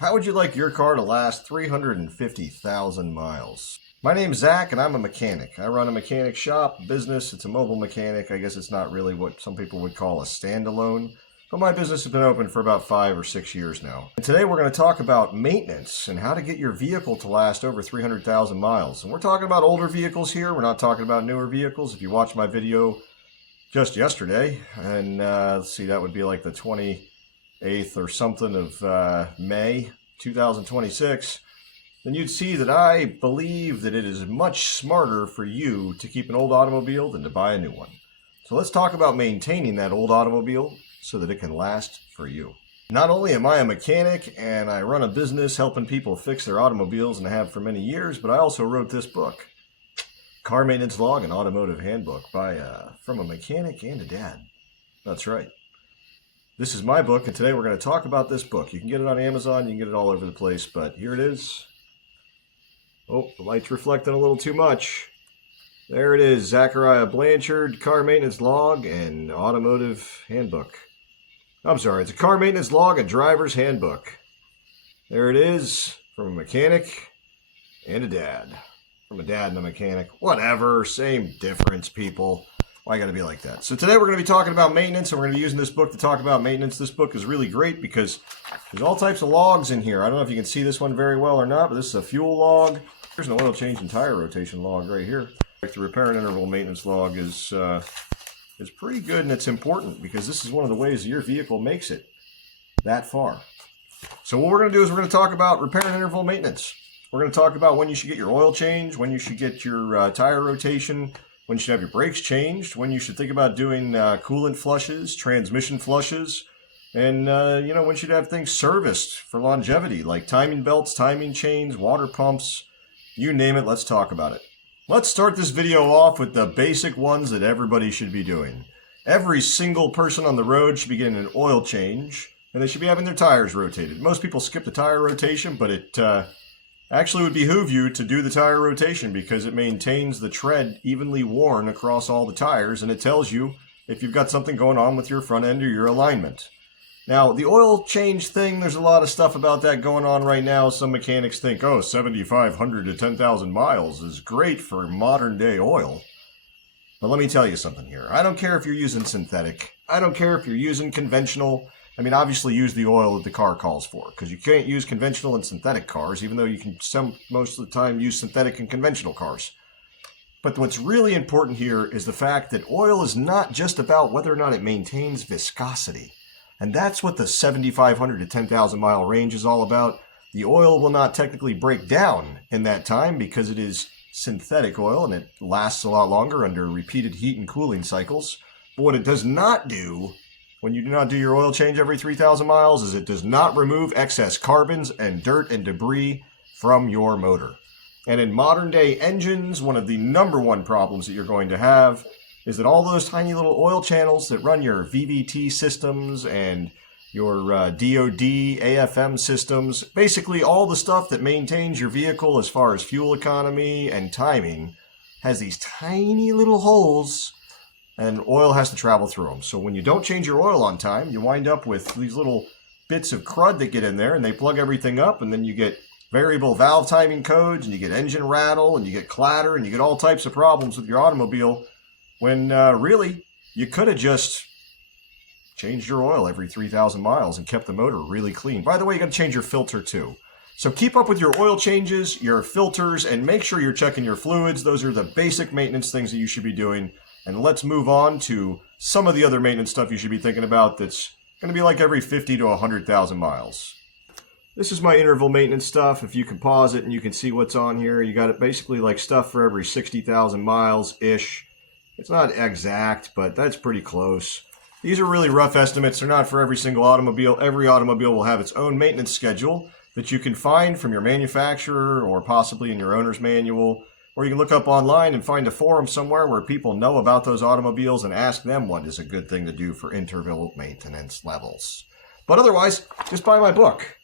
How would you like your car to last 350,000 miles? My name's Zach and I'm a mechanic. I run a mechanic shop, business. It's a mobile mechanic. I guess it's not really what some people would call a standalone, but my business has been open for about 5 or 6 years now. And today we're going to talk about maintenance and how to get your vehicle to last over 300,000 miles. And we're talking about older vehicles here. We're not talking about newer vehicles. If you watched my video just yesterday, and let's see, that would be like the 28th or something of May 2026, then you'd see that I believe that it is much smarter for you to keep an old automobile than to buy a new one. So let's talk about maintaining that old automobile so that it can last for you. Not only am I a mechanic and I run a business helping people fix their automobiles and have for many years, but I also wrote this book, Car Maintenance Log and Automotive Handbook, from a mechanic and a dad. That's right. This is my book, and today we're going to talk about this book. You can get it on Amazon, you can get it all over the place, but here it is. Oh, the light's reflecting a little too much. There it is, Zachariah Blanchard, Car Maintenance Log and Automotive Handbook. I'm sorry, it's a Car Maintenance Log and Driver's Handbook. There it is, from a mechanic and a dad. From a dad and a mechanic. Whatever, same difference, people. Why I gotta be like that? So today we're gonna be talking about maintenance, and we're gonna be using this book to talk about maintenance. This book is really great because there's all types of logs in here. I don't know if you can see this one very well or not, but this is a fuel log. There's an oil change and tire rotation log right here. The repair and interval maintenance log is pretty good, and it's important because this is one of the ways that your vehicle makes it that far. So what we're gonna do is we're gonna talk about repair and interval maintenance. We're going to talk about when you should get your oil changed, when you should get your tire rotation, when you should have your brakes changed, when you should think about doing coolant flushes, transmission flushes, and when you should have things serviced for longevity, like timing belts, timing chains, water pumps, you name it, let's talk about it. Let's start this video off with the basic ones that everybody should be doing. Every single person on the road should be getting an oil change, and they should be having their tires rotated. Most people skip the tire rotation, but it actually would behoove you to do the tire rotation because it maintains the tread evenly worn across all the tires, and it tells you if you've got something going on with your front end or your alignment. Now, the oil change thing, there's a lot of stuff about that going on right now. Some mechanics think, 7,500 to 10,000 miles is great for modern day oil. But let me tell you something here. I don't care if you're using synthetic. I don't care if you're using conventional. I mean, obviously use the oil that the car calls for, because you can't use conventional and synthetic cars, even though you can most of the time use synthetic and conventional cars. But what's really important here is the fact that oil is not just about whether or not it maintains viscosity. And that's what the 7,500 to 10,000 mile range is all about. The oil will not technically break down in that time because it is synthetic oil and it lasts a lot longer under repeated heat and cooling cycles. But what it does not do when you do not do your oil change every 3,000 miles is it does not remove excess carbons and dirt and debris from your motor. And in modern day engines, one of the number one problems that you're going to have is that all those tiny little oil channels that run your VVT systems and your DOD, AFM systems, basically all the stuff that maintains your vehicle as far as fuel economy and timing, has these tiny little holes, and oil has to travel through them. So when you don't change your oil on time, you wind up with these little bits of crud that get in there, and they plug everything up, and then you get variable valve timing codes, and you get engine rattle, and you get clatter, and you get all types of problems with your automobile, when really, you could have just changed your oil every 3,000 miles and kept the motor really clean. By the way, you got to change your filter too. So keep up with your oil changes, your filters, and make sure you're checking your fluids. Those are the basic maintenance things that you should be doing. And let's move on to some of the other maintenance stuff you should be thinking about that's going to be like every 50 to 100,000 miles. This is my interval maintenance stuff. If you can pause it and you can see what's on here, you got it basically like stuff for every 60,000 miles-ish. It's not exact, but that's pretty close. These are really rough estimates. They're not for every single automobile. Every automobile will have its own maintenance schedule that you can find from your manufacturer or possibly in your owner's manual. Or you can look up online and find a forum somewhere where people know about those automobiles and ask them what is a good thing to do for interval maintenance levels. But otherwise, just buy my book.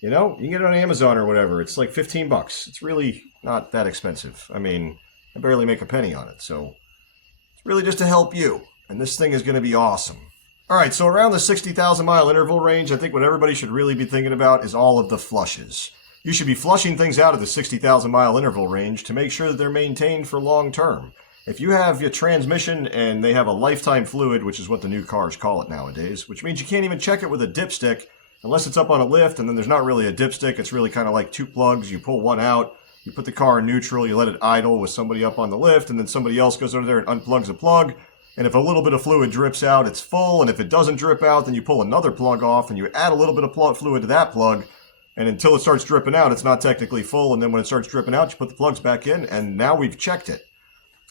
You can get it on Amazon or whatever. It's like $15. It's really not that expensive. I mean, I barely make a penny on it. So it's really just to help you. And this thing is going to be awesome. All right, so around the 60,000 mile interval range, I think what everybody should really be thinking about is all of the flushes. You should be flushing things out of the 60,000 mile interval range to make sure that they're maintained for long term. If you have your transmission and they have a lifetime fluid, which is what the new cars call it nowadays, which means you can't even check it with a dipstick unless it's up on a lift, and then there's not really a dipstick. It's really kind of like two plugs. You pull one out, you put the car in neutral, you let it idle with somebody up on the lift, and then somebody else goes over there and unplugs a plug. And if a little bit of fluid drips out, it's full. And if it doesn't drip out, then you pull another plug off and you add a little bit of fluid to that plug. And until it starts dripping out, it's not technically full. And then when it starts dripping out, you put the plugs back in, and now we've checked it.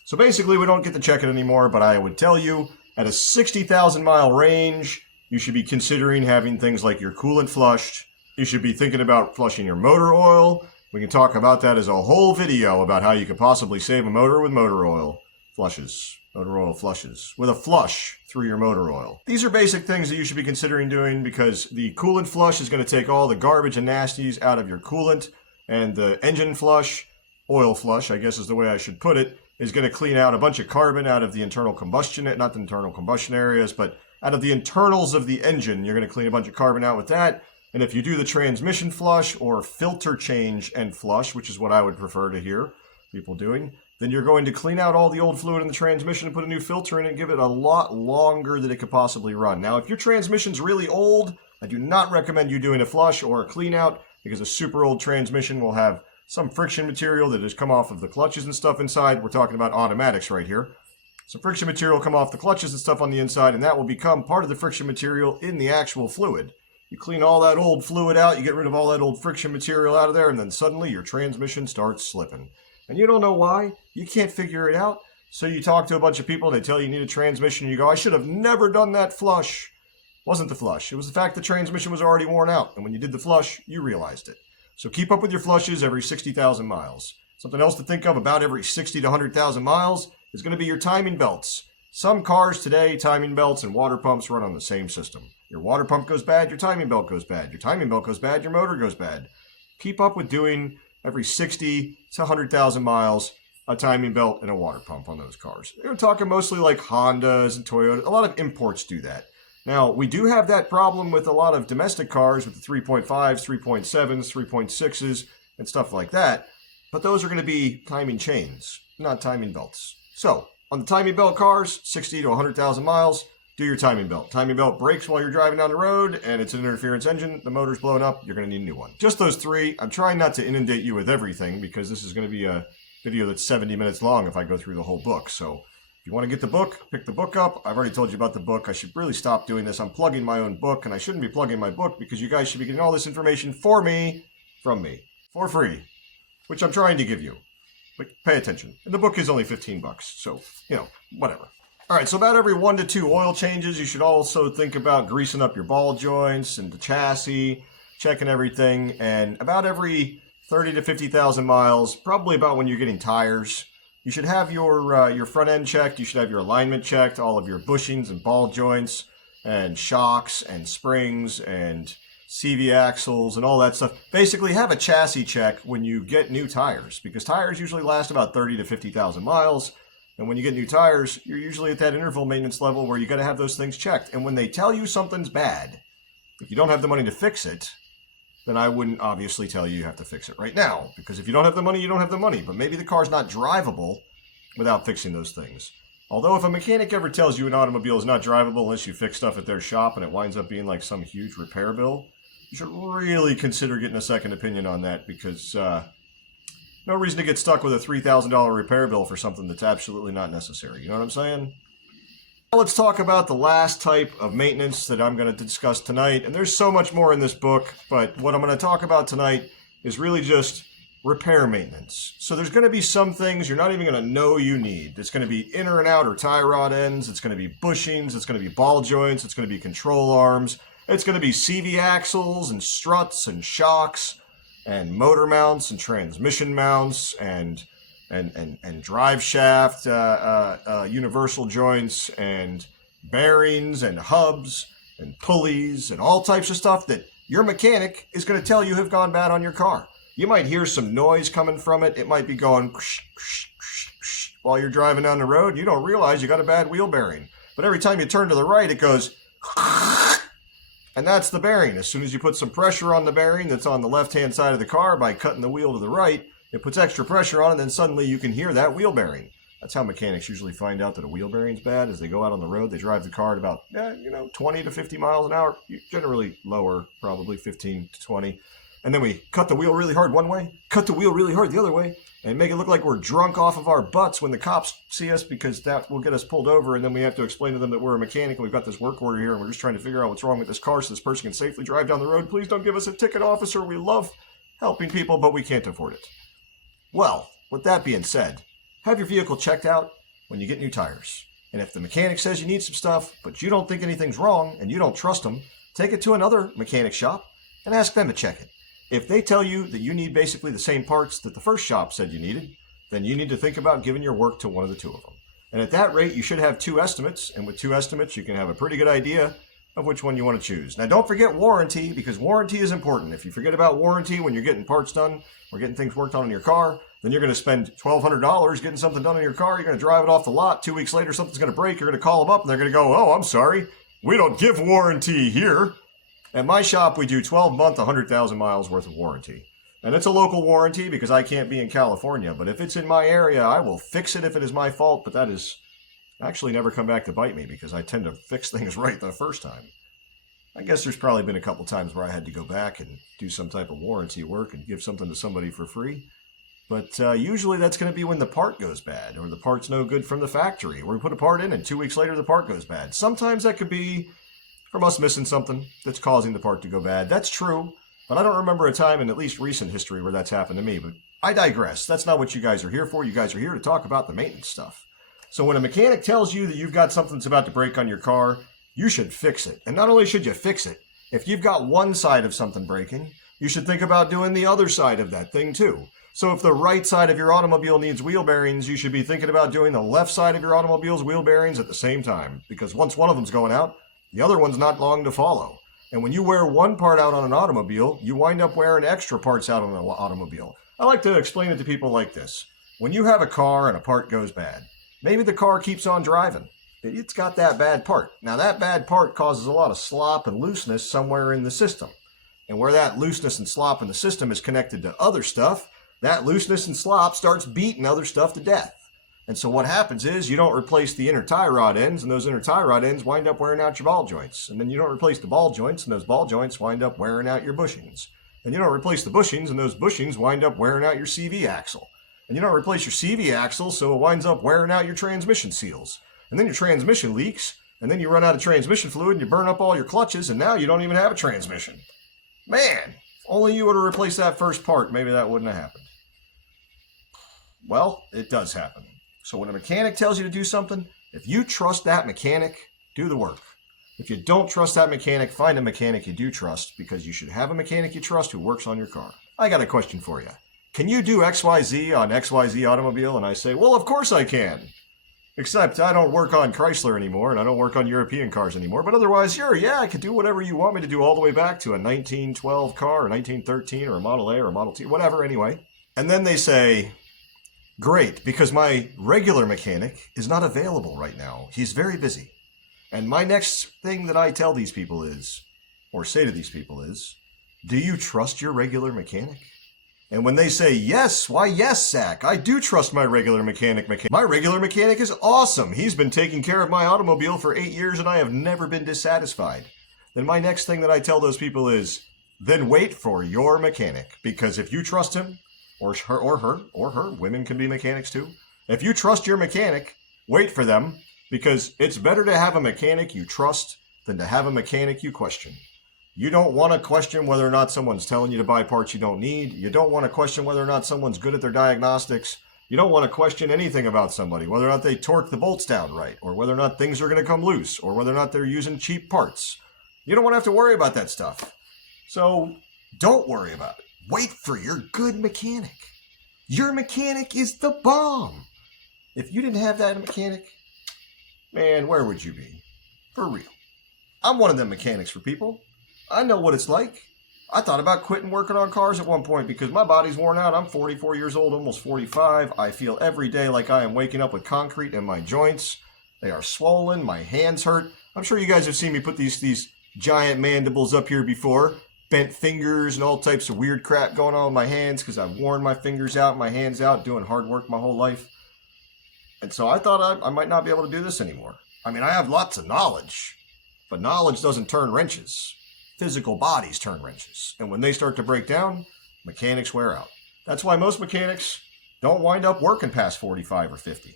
So basically, we don't get to check it anymore, but I would tell you, at a 60,000 mile range, you should be considering having things like your coolant flushed. You should be thinking about flushing your motor oil. We can talk about that as a whole video about how you could possibly save a motor with motor oil flushes. Motor oil flushes with a flush through your motor oil. These are basic things that you should be considering doing because the coolant flush is going to take all the garbage and nasties out of your coolant, and the engine flush, oil flush, I guess is the way I should put it, is going to clean out a bunch of carbon out of the internal combustion, not the internal combustion areas, but out of the internals of the engine. You're going to clean a bunch of carbon out with that. And if you do the transmission flush or filter change and flush, which is what I would prefer to hear people doing, then you're going to clean out all the old fluid in the transmission and put a new filter in it and give it a lot longer than it could possibly run. Now, if your transmission's really old, I do not recommend you doing a flush or a clean out because a super old transmission will have some friction material that has come off of the clutches and stuff inside. We're talking about automatics right here. Some friction material come off the clutches and stuff on the inside, and that will become part of the friction material in the actual fluid. You clean all that old fluid out, you get rid of all that old friction material out of there, and then suddenly your transmission starts slipping. And you don't know why. You can't figure it out. So you talk to a bunch of people, they tell you you need a transmission, and you go, I should have never done that flush. Wasn't the flush. It was the fact the transmission was already worn out. And when you did the flush, you realized it. So keep up with your flushes every 60,000 miles. Something else to think of about every 60 to 100,000 miles is going to be your timing belts. Some cars today, timing belts and water pumps run on the same system. Your water pump goes bad, your timing belt goes bad. Your timing belt goes bad, your motor goes bad. Keep up with doing every 60 to 100,000 miles, a timing belt and a water pump on those cars. We're talking mostly like Hondas and Toyota. A lot of imports do that. Now, we do have that problem with a lot of domestic cars with the 3.5s, 3.7s, 3.6s, and stuff like that. But those are going to be timing chains, not timing belts. So, on the timing belt cars, 60 to 100,000 miles, do your timing belt. Timing belt breaks while you're driving down the road, and it's an interference engine. The motor's blown up. You're going to need a new one. Just those three. I'm trying not to inundate you with everything because this is going to be a video that's 70 minutes long if I go through the whole book. So if you want to get the book, pick the book up. I've already told you about the book. I should really stop doing this. I'm plugging my own book, and I shouldn't be plugging my book because you guys should be getting all this information from me, for free, which I'm trying to give you. But pay attention. And the book is only $15, so, whatever. All right, so about every 1 to 2 oil changes, you should also think about greasing up your ball joints and the chassis, checking everything, and about every 30 to 50,000 miles, probably about when you're getting tires, you should have your front end checked, you should have your alignment checked, all of your bushings and ball joints and shocks and springs and CV axles and all that stuff. Basically, have a chassis check when you get new tires because tires usually last about 30 to 50,000 miles. And when you get new tires, you're usually at that interval maintenance level where you got to have those things checked. And when they tell you something's bad, if you don't have the money to fix it, then I wouldn't obviously tell you have to fix it right now. Because if you don't have the money, you don't have the money. But maybe the car's not drivable without fixing those things. Although if a mechanic ever tells you an automobile is not drivable unless you fix stuff at their shop and it winds up being like some huge repair bill, you should really consider getting a second opinion on that because no reason to get stuck with a $3,000 repair bill for something that's absolutely not necessary. You know what I'm saying? Now let's talk about the last type of maintenance that I'm going to discuss tonight. And there's so much more in this book, but what I'm going to talk about tonight is really just repair maintenance. So there's going to be some things you're not even going to know you need. It's going to be inner and outer tie rod ends. It's going to be bushings. It's going to be ball joints. It's going to be control arms. It's going to be CV axles and struts and shocks and motor mounts and transmission mounts and drive shaft universal joints and bearings and hubs and pulleys and all types of stuff that your mechanic is going to tell you have gone bad on your car. You might hear some noise coming from it. It might be going while you're driving down the road. You don't realize you got a bad wheel bearing. But every time you turn to the right, it goes And that's the bearing. As soon as you put some pressure on the bearing that's on the left-hand side of the car by cutting the wheel to the right, it puts extra pressure on it, and then suddenly you can hear that wheel bearing. That's how mechanics usually find out that a wheel bearing's bad. As they go out on the road, they drive the car at about 20 to 50 miles an hour, generally lower, probably 15 to 20. And then we cut the wheel really hard one way, cut the wheel really hard the other way, and make it look like we're drunk off of our butts when the cops see us, because that will get us pulled over, and then we have to explain to them that we're a mechanic and we've got this work order here and we're just trying to figure out what's wrong with this car so this person can safely drive down the road. Please don't give us a ticket, officer. We love helping people, but we can't afford it. Well, with that being said, have your vehicle checked out when you get new tires. And if the mechanic says you need some stuff, but you don't think anything's wrong and you don't trust them, take it to another mechanic shop and ask them to check it. If they tell you that you need basically the same parts that the first shop said you needed, then you need to think about giving your work to one of the two of them. And at that rate, you should have 2 estimates, and with 2 estimates, you can have a pretty good idea of which one you want to choose. Now, don't forget warranty, because warranty is important. If you forget about warranty when you're getting parts done or getting things worked on in your car, then you're going to spend $1,200 getting something done in your car. You're going to drive it off the lot. 2 weeks later, something's going to break. You're going to call them up, and they're going to go, "Oh, I'm sorry. We don't give warranty here." At my shop, we do 12-month, 100,000 miles worth of warranty. And it's a local warranty because I can't be in California. But if it's in my area, I will fix it if it is my fault. But that has actually never come back to bite me because I tend to fix things right the first time. I guess there's probably been a couple times where I had to go back and do some type of warranty work and give something to somebody for free. But usually that's going to be when the part goes bad or the part's no good from the factory. Or we put a part in and 2 weeks later the part goes bad. Sometimes that could be from us missing something that's causing the part to go bad. That's true. But I don't remember a time in at least recent history where that's happened to me. But I digress. That's not what you guys are here for. You guys are here to talk about the maintenance stuff. So when a mechanic tells you that you've got something that's about to break on your car, you should fix it. And not only should you fix it, if you've got one side of something breaking, you should think about doing the other side of that thing too. So if the right side of your automobile needs wheel bearings, you should be thinking about doing the left side of your automobile's wheel bearings at the same time. Because once one of them's going out, the other one's not long to follow. And when you wear one part out on an automobile, you wind up wearing extra parts out on an automobile. I like to explain it to people like this. When you have a car and a part goes bad, maybe the car keeps on driving. It's got that bad part. Now that bad part causes a lot of slop and looseness somewhere in the system. And where that looseness and slop in the system is connected to other stuff, that looseness and slop starts beating other stuff to death. And so what happens is you don't replace the inner tie rod ends, and those inner tie rod ends wind up wearing out your ball joints. And then you don't replace the ball joints, and those ball joints wind up wearing out your bushings. And you don't replace the bushings, and those bushings wind up wearing out your CV axle. And you don't replace your CV axle, so it winds up wearing out your transmission seals. And then your transmission leaks, and then you run out of transmission fluid, and you burn up all your clutches, and now you don't even have a transmission. Man, if only you would have replaced that first part, maybe that wouldn't have happened. Well, it does happen. So when a mechanic tells you to do something, if you trust that mechanic, do the work. If you don't trust that mechanic, find a mechanic you do trust, because you should have a mechanic you trust who works on your car. I got a question for you. Can you do XYZ on XYZ automobile? And I say, well, of course I can. Except I don't work on Chrysler anymore, and I don't work on European cars anymore. But otherwise, sure, yeah, I could do whatever you want me to do all the way back to a 1912 car, or 1913, or a Model A, or a Model T, whatever, anyway. And then they say, great, because my regular mechanic is not available right now. He's very busy. And my next thing that I tell these people is, or say to these people is, do you trust your regular mechanic? And when they say yes, why yes, Zach, I do trust my regular mechanic. My regular mechanic is awesome. He's been taking care of my automobile for 8 years and I have never been dissatisfied. Then my next thing that I tell those people is, then wait for your mechanic. Because if you trust him, or her, women can be mechanics too. If you trust your mechanic, wait for them, because it's better to have a mechanic you trust than to have a mechanic you question. You don't want to question whether or not someone's telling you to buy parts you don't need. You don't want to question whether or not someone's good at their diagnostics. You don't want to question anything about somebody, whether or not they torque the bolts down right, or whether or not things are going to come loose, or whether or not they're using cheap parts. You don't want to have to worry about that stuff. So don't worry about it. Wait for your good mechanic. Your mechanic is the bomb. If you didn't have that mechanic, man, where would you be? For real. I'm one of them mechanics for people. I know what it's like. I thought about quitting working on cars at one point because my body's worn out. I'm 44 years old, almost 45. I feel every day like I am waking up with concrete in my joints. They are swollen. My hands hurt. I'm sure you guys have seen me put these giant mandibles up here before. Bent fingers and all types of weird crap going on with my hands because I've worn my fingers out, my hands out, doing hard work my whole life. And so I thought I might not be able to do this anymore. I mean, I have lots of knowledge, but knowledge doesn't turn wrenches. Physical bodies turn wrenches. And when they start to break down, mechanics wear out. That's why most mechanics don't wind up working past 45 or 50.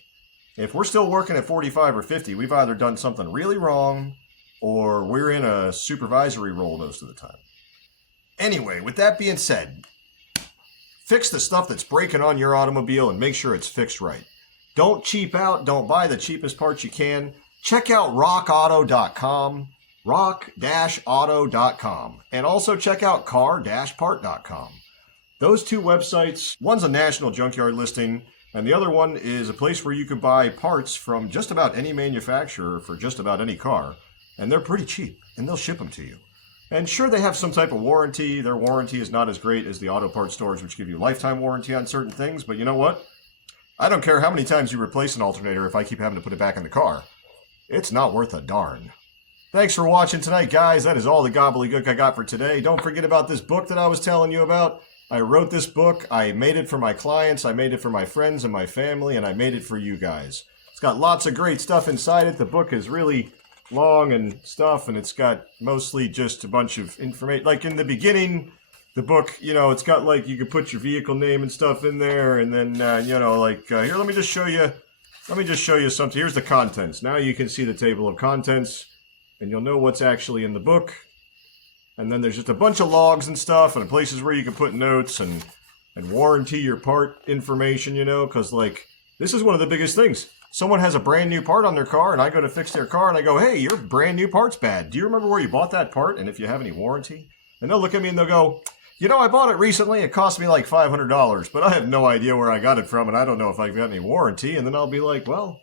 If we're still working at 45 or 50, we've either done something really wrong or we're in a supervisory role most of the time. Anyway, with that being said, fix the stuff that's breaking on your automobile and make sure it's fixed right. Don't cheap out. Don't buy the cheapest parts you can. Check out rockauto.com, rock-auto.com, and also check out car-part.com. Those two websites, one's a national junkyard listing, and the other one is a place where you can buy parts from just about any manufacturer for just about any car, and they're pretty cheap, and they'll ship them to you. And sure, they have some type of warranty. Their warranty is not as great as the auto parts stores, which give you lifetime warranty on certain things. But you know what? I don't care how many times you replace an alternator if I keep having to put it back in the car. It's not worth a darn. Thanks for watching tonight, guys. That is all the gobbledygook I got for today. Don't forget about this book that I was telling you about. I wrote this book. I made it for my clients. I made it for my friends and my family. And I made it for you guys. It's got lots of great stuff inside it. The book is really long and stuff, and it's got mostly just a bunch of information. Like in the beginning, the book, you know, it's got like you could put your vehicle name and stuff in there, and then you know, like here, let me just show you something. Here's the contents. Now you can see the table of contents, and you'll know what's actually in the book. And then there's just a bunch of logs and stuff, and places where you can put notes and warranty your part information. You know, because like this is one of the biggest things. Someone has a brand new part on their car, and I go to fix their car, and I go, hey, your brand new part's bad. Do you remember where you bought that part, and if you have any warranty? And they'll look at me and they'll go, you know, I bought it recently. It cost me like $500, but I have no idea where I got it from, and I don't know if I've got any warranty. And then I'll be like, well,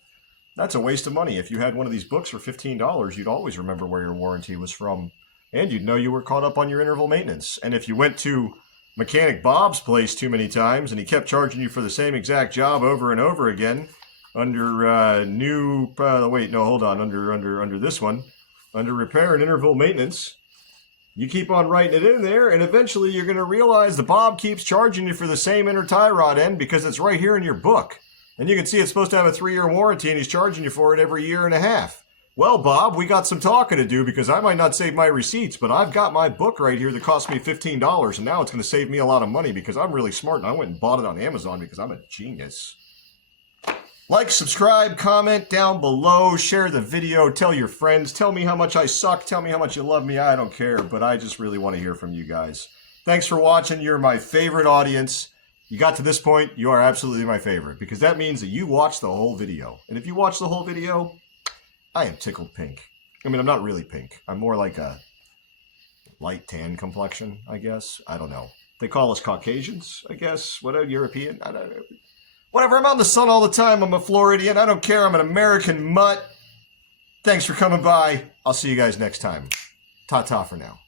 that's a waste of money. If you had one of these books for $15, you'd always remember where your warranty was from, and you'd know you were caught up on your interval maintenance. And if you went to Mechanic Bob's place too many times, and he kept charging you for the same exact job over and over again, under under this one, under repair and interval maintenance, you keep on writing it in there, and eventually you're going to realize the Bob keeps charging you for the same inner tie rod end because it's right here in your book. And you can see it's supposed to have a 3-year warranty, and he's charging you for it every year and a half. Well, Bob, we got some talking to do because I might not save my receipts, but I've got my book right here that cost me $15, and now it's going to save me a lot of money because I'm really smart, and I went and bought it on Amazon because I'm a genius. Like, subscribe, comment down below, share the video, tell your friends, tell me how much I suck, tell me how much you love me, I don't care, but I just really want to hear from you guys. Thanks for watching, you're my favorite audience. You got to this point, you are absolutely my favorite, because that means that you watched the whole video. And if you watch the whole video, I am tickled pink. I mean, I'm not really pink. I'm more like a light tan complexion, I guess. I don't know. They call us Caucasians, I guess. Whatever, European, I don't know. Whatever, I'm out in the sun all the time. I'm a Floridian. I don't care. I'm an American mutt. Thanks for coming by. I'll see you guys next time. Ta-ta for now.